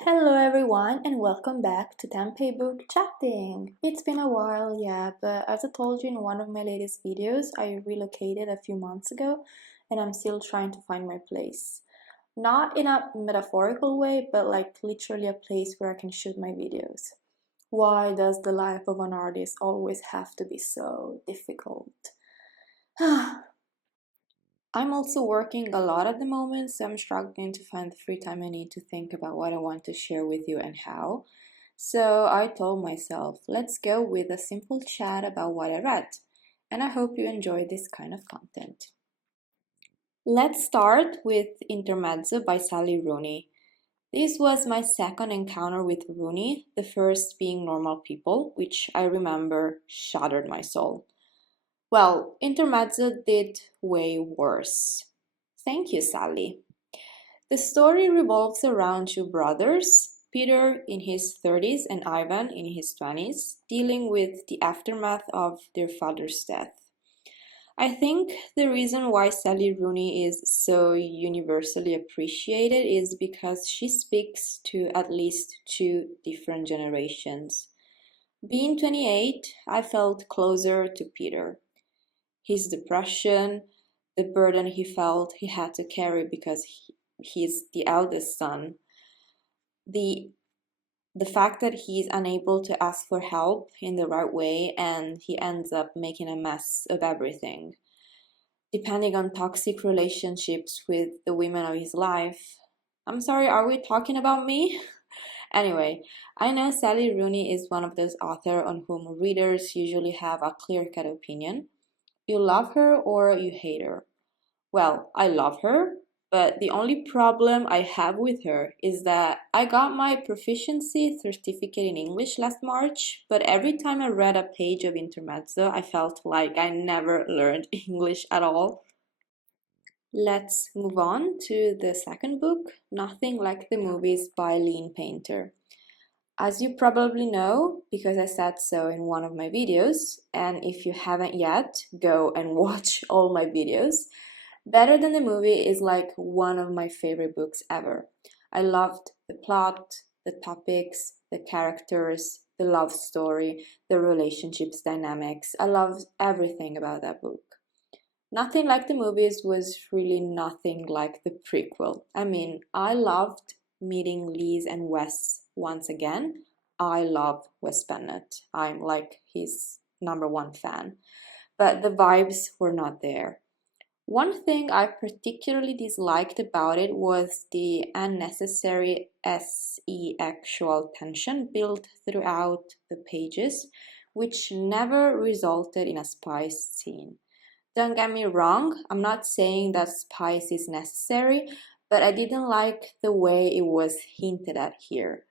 Hello everyone and welcome back to Tempe Book Chatting. It's been a while, yeah, but as I told you in one of my latest videos, I relocated a few months ago and I'm still trying to find my place. Not in a metaphorical way, but like literally a place where I can shoot my videos. Why does the life of an artist always have to be so difficult? I'm also working a lot at the moment, so I'm struggling to find the free time I need to think about what I want to share with you and how. So I told myself, let's go with a simple chat about what I read, and I hope you enjoy this kind of content. Let's start with Intermezzo by Sally Rooney. This was my second encounter with Rooney, the first being Normal People, which I remember shattered my soul. Well, Intermezzo did way worse. Thank you, Sally. The story revolves around two brothers, Peter in his 30s and Ivan in his 20s, dealing with the aftermath of their father's death. I think the reason why Sally Rooney is so universally appreciated is because she speaks to at least two different generations. Being 28, I felt closer to Peter. His depression, the burden he felt he had to carry because he's the eldest son, the the fact that he's unable to ask for help in the right way and he ends up making a mess of everything, depending on toxic relationships with the women of his life. I'm sorry, are we talking about me? Anyway, I know Sally Rooney is one of those authors on whom readers usually have a clear-cut opinion. You love her or you hate her. Well, I love her, but the only problem I have with her is that I got my proficiency certificate in English last March, but every time I read a page of Intermezzo, I felt like I never learned English at all. Let's move on to the second book, Nothing Like the Movies by Lynn Painter. As you probably know, because I said so in one of my videos, and if you haven't yet, go and watch all my videos. Better Than the Movie is like one of my favorite books ever. I loved the plot, the topics, the characters, the love story, the relationships dynamics. I loved everything about that book. Nothing Like the Movies was really nothing like the prequel. I mean, I loved meeting Liz and Wes once again. I love Wes Bennett. I'm like his number one fan. But the vibes were not there. One thing I particularly disliked about it was the unnecessary sexual tension built throughout the pages, which never resulted in a spice scene. Don't get me wrong, I'm not saying that spice is necessary, but I didn't like the way it was hinted at here.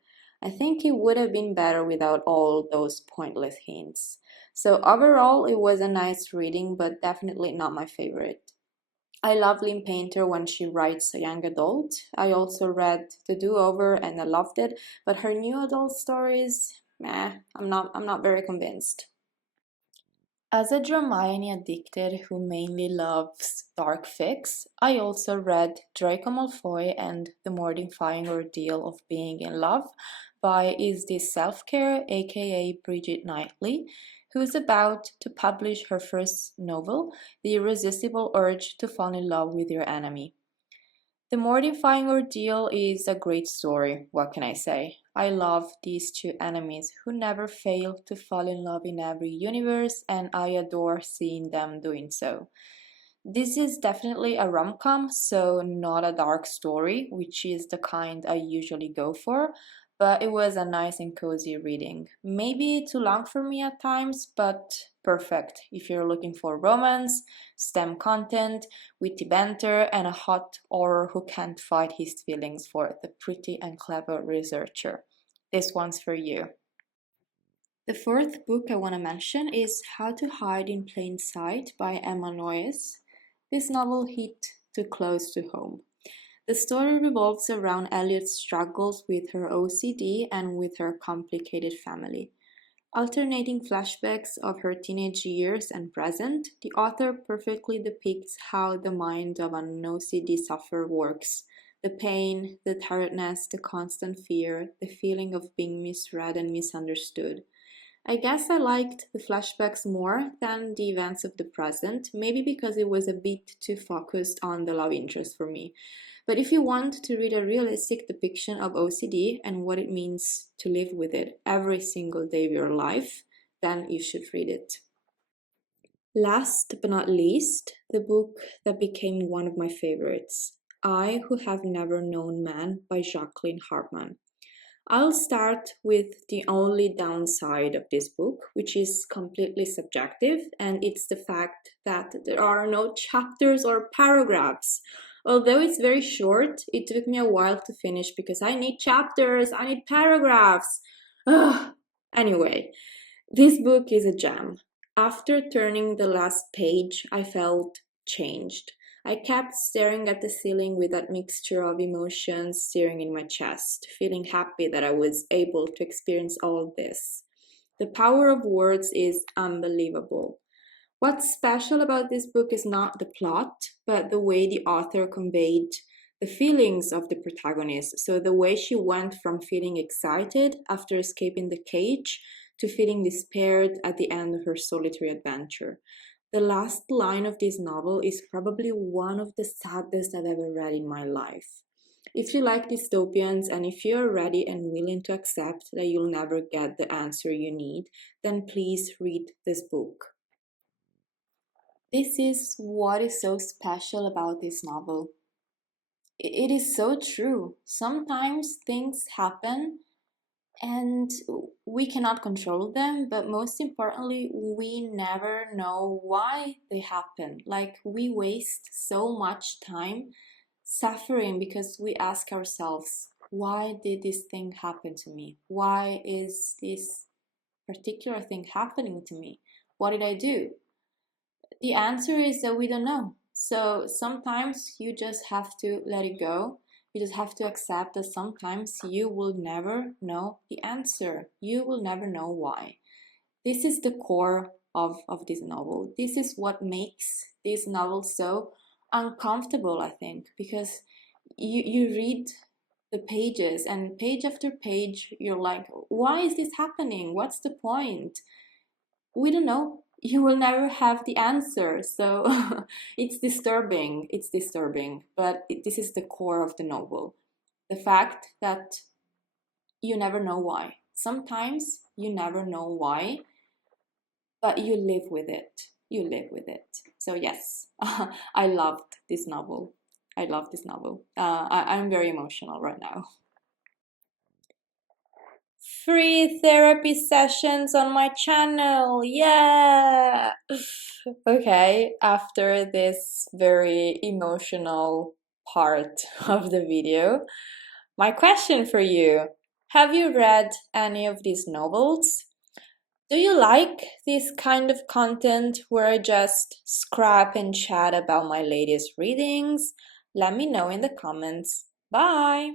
I think it would have been better without all those pointless hints. So overall, it was a nice reading, but definitely not my favorite. I love Lynn Painter when she writes a young adult. I also read The Do-Over and I loved it, but her new adult stories, I'm not very convinced. As a Hermione addicted who mainly loves dark fics, I also read Draco Malfoy and The Mortifying Ordeal of Being in Love by Is This Self-Care, aka Brigitte Knightley, who is about to publish her first novel, The Irresistible Urge to Fall in Love with Your Enemy. The Mortifying Ordeal is a great story, what can I say? I love these two enemies who never fail to fall in love in every universe, and I adore seeing them doing so. This is definitely a rom-com, so not a dark story, which is the kind I usually go for, but it was a nice and cozy reading. Maybe too long for me at times, but perfect if you're looking for romance, STEM content, witty banter, and a hot horror who can't fight his feelings for the pretty and clever researcher. This one's for you. The fourth book I want to mention is How to Hide in Plain Sight by Emma Noyes. This novel hit too close to home. The story revolves around Elliot's struggles with her OCD and with her complicated family. Alternating flashbacks of her teenage years and present, the author perfectly depicts how the mind of an OCD sufferer works, The pain, the tiredness, the constant fear, the feeling of being misread and misunderstood. I guess I liked the flashbacks more than the events of the present, maybe because it was a bit too focused on the love interest for me. But if you want to read a realistic depiction of OCD and what it means to live with it every single day of your life, then you should read it. Last but not least, the book that became one of my favorites, I Who Have Never Known Man by Jacqueline Harpman. I'll start with the only downside of this book, which is completely subjective, and it's the fact that there are no chapters or paragraphs. Although it's very short, it took me a while to finish because I need chapters, I need paragraphs. Ugh. Anyway, this book is a gem. After turning the last page, I felt changed. I kept staring at the ceiling with that mixture of emotions stirring in my chest, feeling happy that I was able to experience all this. The power of words is unbelievable. What's special about this book is not the plot, but the way the author conveyed the feelings of the protagonist. So, the way she went from feeling excited after escaping the cage to feeling despaired at the end of her solitary adventure. The last line of this novel is probably one of the saddest I've ever read in my life. If you like dystopians and if you're ready and willing to accept that you'll never get the answer you need, then please read this book. This is what is so special about this novel. It is so true. Sometimes things happen and we cannot control them, but most importantly, we never know why they happen. Like, we waste so much time suffering because we ask ourselves, why did this thing happen to me? Why is this particular thing happening to me? What did I do? The answer is that we don't know. So sometimes you just have to let it go. You just have to accept that sometimes you will never know the answer. You will never know why. This is the core of this novel. This is what makes this novel so uncomfortable, I think, because you read the pages and page after page, you're like, why is this happening? What's the point? We don't know. You will never have the answer. So it's disturbing. It's disturbing. But this is the core of the novel. The fact that you never know why. Sometimes you never know why, but you live with it. You live with it. So yes, I loved this novel. I love this novel. I'm very emotional right now. Free therapy sessions on my channel. Yeah. Okay, after this very emotional part of the video, my question for you, have you read any of these novels? Do you like this kind of content where I just scrap and chat about my latest readings? Let me know in the comments. Bye!